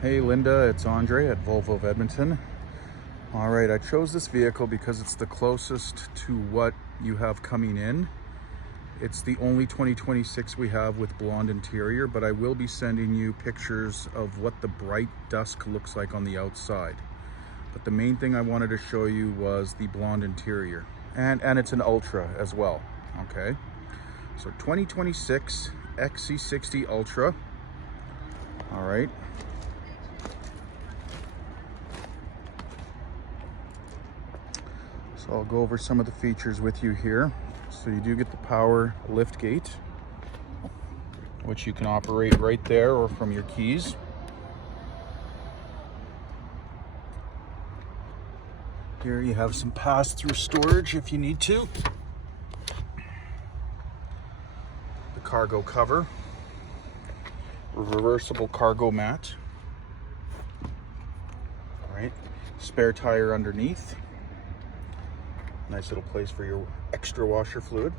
Hey Linda, it's Andre at Volvo of Edmonton. All right, I chose this vehicle because it's the closest to what you have coming in. It's the only 2026 we have with blonde interior, but I will be sending you pictures of what the bright dusk looks like on the outside. But the main thing I wanted to show you was the blonde interior, and it's an Ultra as well, okay? So 2026 XC60 Ultra, all right. So I'll go over some of the features with you here. So you do get the power lift gate, which you can operate right there or from your keys. Here you have some pass-through storage if you need to. The cargo cover, reversible cargo mat. All right, spare tire underneath. Nice little place for your extra washer fluid.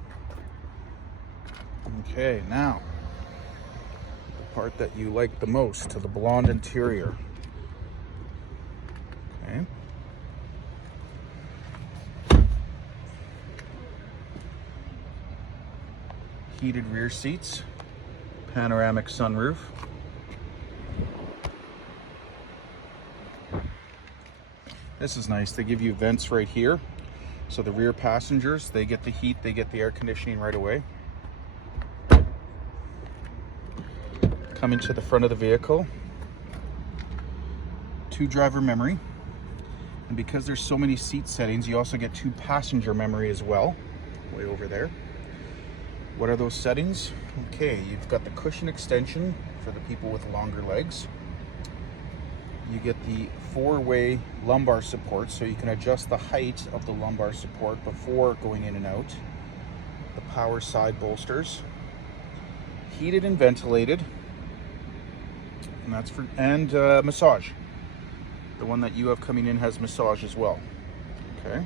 Okay, now the part that you like the most, to the blonde interior. Okay. Heated rear seats, panoramic sunroof. This is nice. They give you vents right here. So the rear passengers, they get the heat, they get the air conditioning right away. Coming to the front of the vehicle, 2 driver memory. And because there's so many seat settings, you also get 2 passenger memory as well, way over there. What are those settings? Okay, you've got the cushion extension for the people with longer legs. You get the 4-way lumbar support, so you can adjust the height of the lumbar support before going in and out. The power side bolsters, heated and ventilated, and that's for massage. The one that you have coming in has massage as well. Okay,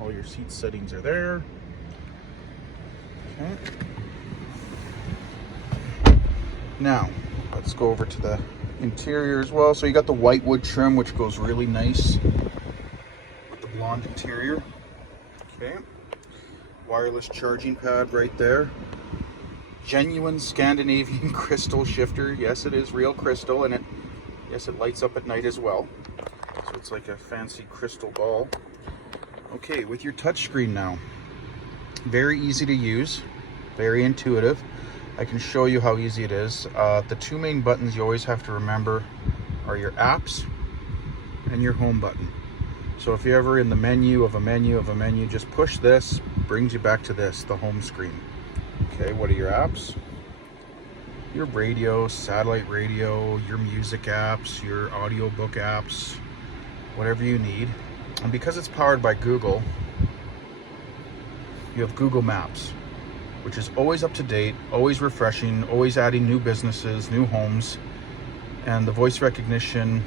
all your seat settings are there. Okay, now let's go over to the interior as well. So you got the white wood trim, which goes really nice with the blonde interior. Okay, wireless charging pad right there. Genuine Scandinavian crystal shifter. Yes, it is real crystal, and it lights up at night as well. So it's like a fancy crystal ball. Okay, with your touchscreen now, very easy to use, very intuitive. I can show you how easy it is. The 2 main buttons you always have to remember are your apps and your home button. So if you're ever in the menu of a menu, just push this, brings you back to this, the home screen. Okay, what are your apps? Your radio, satellite radio, your music apps, your audiobook apps, whatever you need. And because it's powered by Google, you have Google Maps, which is always up to date, always refreshing, always adding new businesses, new homes, and the voice recognition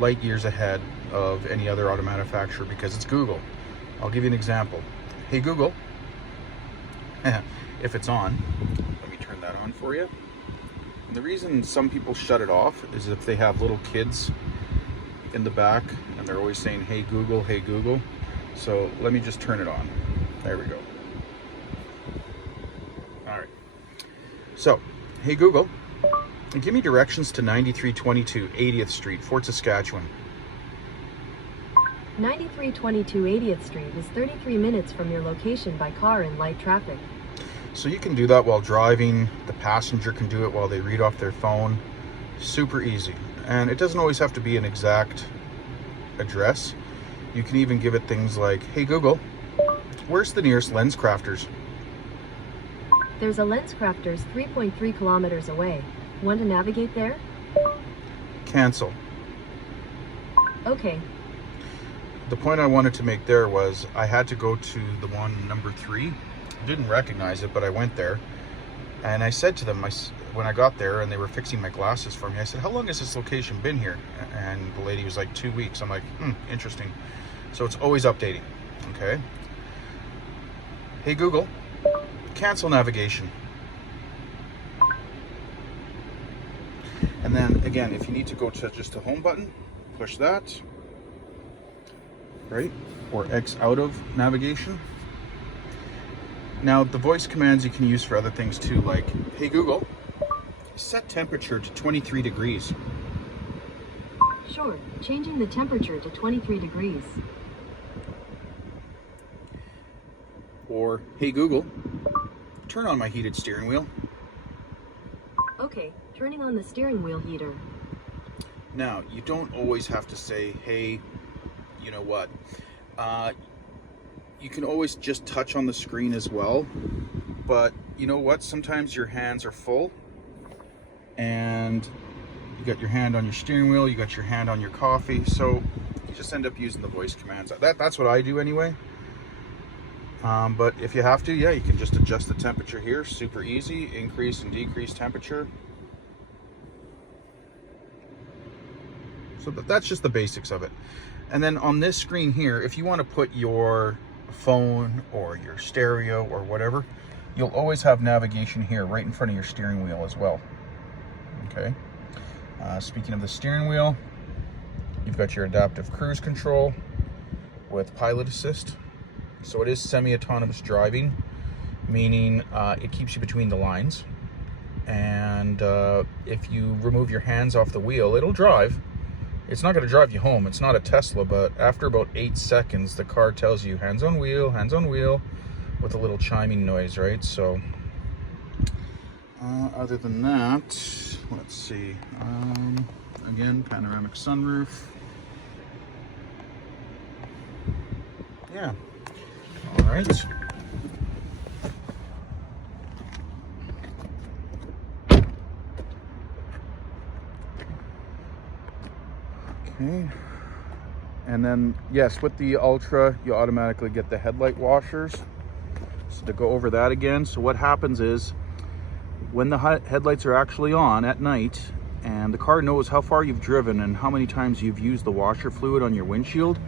light years ahead of any other auto manufacturer because it's Google. I'll give you an example. Hey Google, if it's on, let me turn that on for you. And the reason some people shut it off is if they have little kids in the back and they're always saying, hey Google, hey Google. So let me just turn it on. There we go. All right. So, hey Google, give me directions to 9322 80th Street, Fort Saskatchewan. 9322 80th Street is 33 minutes from your location by car in light traffic. So you can do that while driving. The passenger can do it while they read off their phone. Super easy. And it doesn't always have to be an exact address. You can even give it things like, hey Google, where's the nearest Lens Crafters? There's a Lens Crafters 3.3 kilometers away. Want to navigate there? Cancel. Okay. The point I wanted to make there was I had to go to the one number 3. I didn't recognize it, but I went there. And I said to them, when I got there and they were fixing my glasses for me, I said, how long has this location been here? And the lady was like, 2 weeks. I'm like, interesting. So it's always updating, okay? Hey Google, cancel navigation. And then again, if you need to go to just a home button, push that, right? Or X out of navigation. Now the voice commands you can use for other things too, like, hey Google, set temperature to 23 degrees. Sure, changing the temperature to 23 degrees. Or, hey Google, turn on my heated steering wheel. Okay, turning on the steering wheel heater. Now, you don't always have to say, hey, you know what? You can always just touch on the screen as well. But you know what? Sometimes your hands are full and you got your hand on your steering wheel, you got your hand on your coffee, so you just end up using the voice commands. That's what I do anyway. But if you have to, yeah, you can just adjust the temperature here. Super easy. Increase and decrease temperature. So that's just the basics of it. And then on this screen here, if you want to put your phone or your stereo or whatever, you'll always have navigation here right in front of your steering wheel as well. Okay. Speaking of the steering wheel, you've got your adaptive cruise control with pilot assist. So it is semi-autonomous driving, meaning it keeps you between the lines. And if you remove your hands off the wheel, it'll drive. It's not going to drive you home. It's not a Tesla, but after about 8 seconds, the car tells you hands on wheel, with a little chiming noise, right? So other than that, let's see. Again, panoramic sunroof. Yeah. All right. Okay. And then, yes, with the Ultra, you automatically get the headlight washers. So to go over that again, so what happens is when the headlights are actually on at night and the car knows how far you've driven and how many times you've used the washer fluid on your windshield,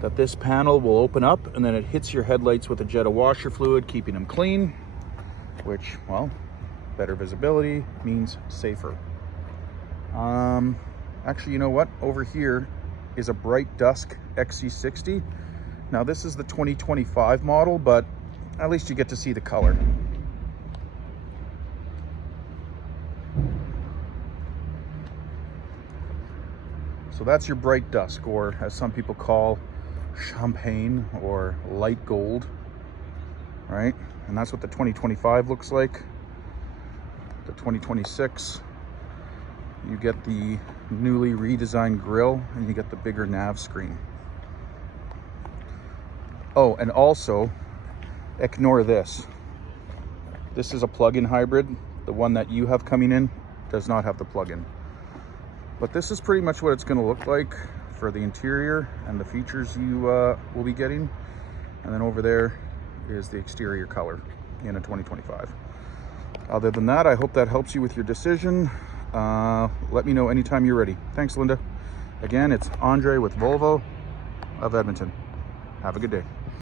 that this panel will open up and then it hits your headlights with a jet of washer fluid, keeping them clean, which, well, better visibility means safer. Actually, you know what? Over here is a bright dusk XC60. Now this is the 2025 model, but at least you get to see the color. So that's your bright dusk, or as some people call champagne or light gold, right? And that's what the 2025 looks like. The 2026, you get the newly redesigned grille and you get the bigger nav screen. Oh, and also ignore this. This is a plug-in hybrid. The one that you have coming in does not have the plug-in. But this is pretty much what it's going to look like for the interior and the features you will be getting. And then over there is the exterior color in a 2025. Other than that, I hope that helps you with your decision. Let me know anytime you're ready. Thanks, Linda. Again, it's Andre with Volvo of Edmonton. Have a good day.